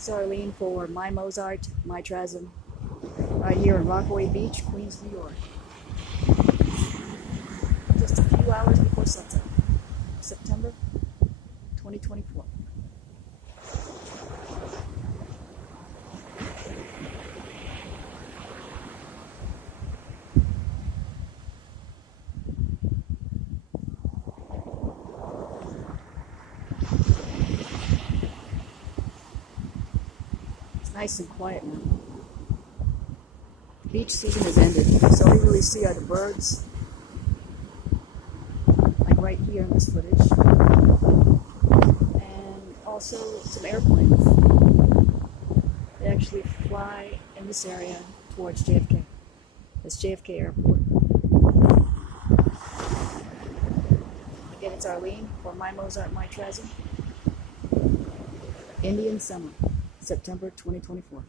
This is Arlene for My Mozart, My Trasm, right here in Rockaway Beach, Queens, New York. Just a few hours before sunset, September 2024. It's nice and quiet now. Beach season has ended, so all you really see are the birds, like right here in this footage, and also some airplanes. They actually fly in this area towards JFK. It's JFK Airport. Again, it's Arlene for My Mozart, My Trasm. Indian Summer, September 2024.